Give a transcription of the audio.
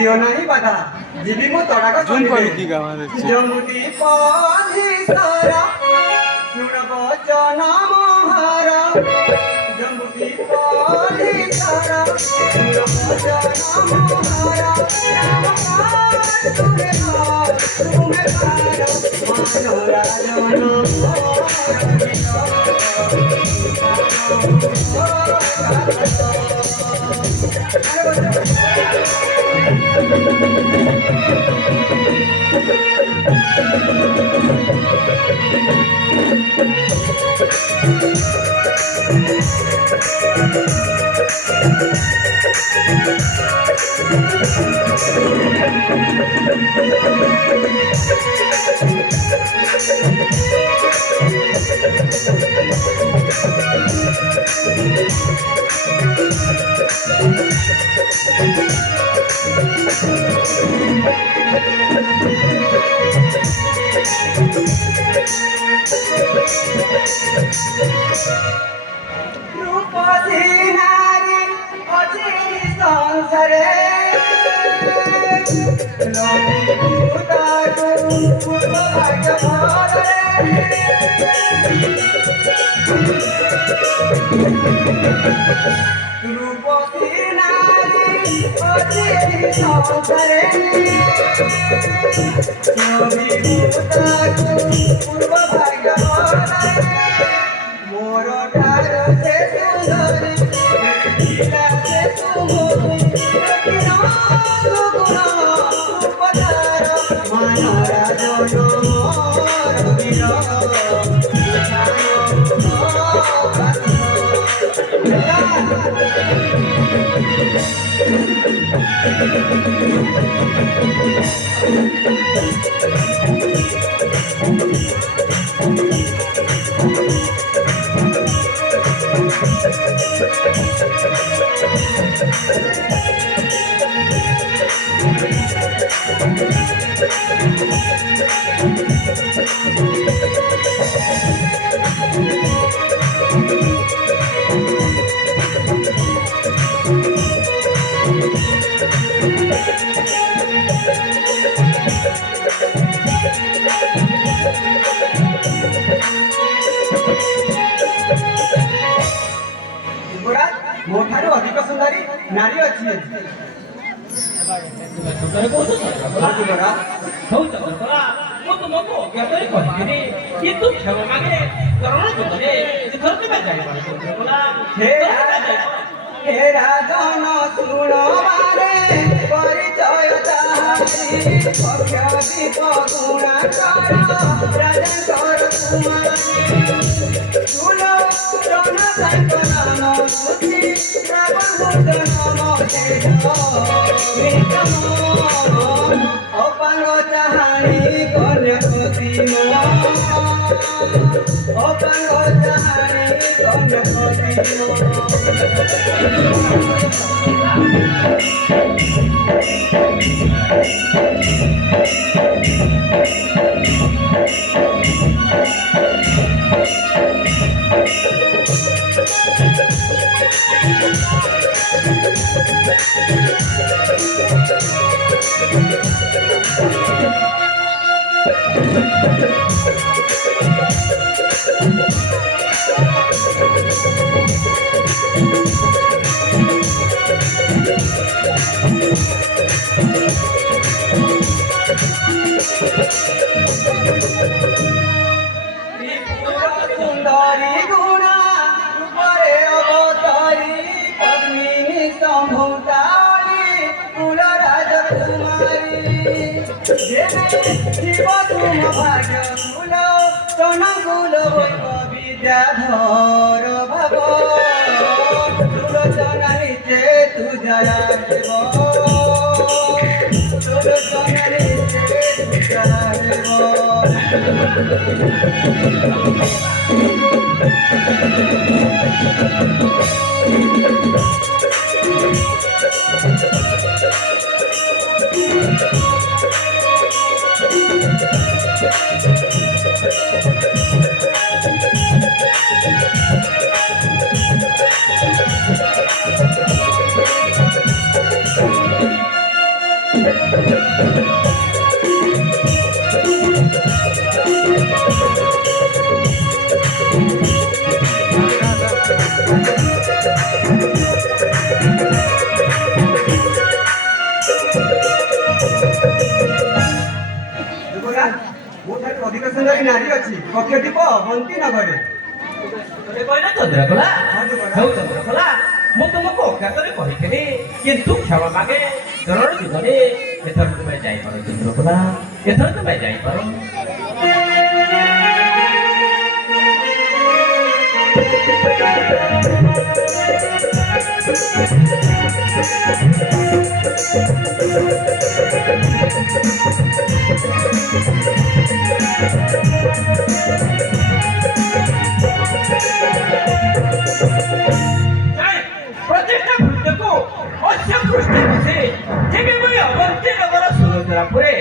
দিও নাই বাধা যিবি মো তড়াক কি গাওয়া যাচ্ছে জমুটি পধি সারা শুনব জনমহারা জমুটি পধি সারা শুনব জনমহারা তুমি পারো মানরা मोर ठार से सुंदरी से उपधार मानरा मोठारू अधिक सुंदरी नारी अच्छी हे राजन सुणवारे परिचय ताहारी पक्ष दीप गुणाकर राजकर कुमारी सुनो रण संकलन सुधि श्रवण नम अपांग चाहाणी कन्यापति अपांग चाहाणी कन्यापति सुंदरी गुणा रूपरे अवतारी पद्मिनी संभूतारी कुल राजकुमारी शिव तुम भाग्य कुल तनकुल विद्याधर भव सुलोचना नीचे तुझरा देव सुलोचना नीचे तुझरा देव ଯୁବରାଜ ମୋ ଠାରୁ ଅଧିକ ସୁନ୍ଦରୀ ନାରୀ ଅଛି କକ୍ଷ ଦୀପ ବନ୍ତୀ ନଗରେ ତୋତେ କହିଲା ଚନ୍ଦ୍ରକଲା ହଁ ଯୁବରାଜ ହଉ ଚନ୍ଦ୍ରକଲା ମୁଁ ତୁମକୁ ଅଜ୍ଞାତରେ କହିଥିଲି କିନ୍ତୁ କ୍ଷମା ମାଗେ ଚରଣ ଯୁଗରେ ଏଥର ତୁମେ ଯାଇପାର ଚନ୍ଦ୍ରକଲା ଏଥର ତୁମେ ଯାଇପାର প্রত্যেকটা ভূতକୁ ଅସ୍ୟ ପୃଷ୍ଠে ବସେ ଯେବେ ମୁଁ ଅବନ୍ତୀ ନଗର ସୁରକ୍ଷାପୁରେ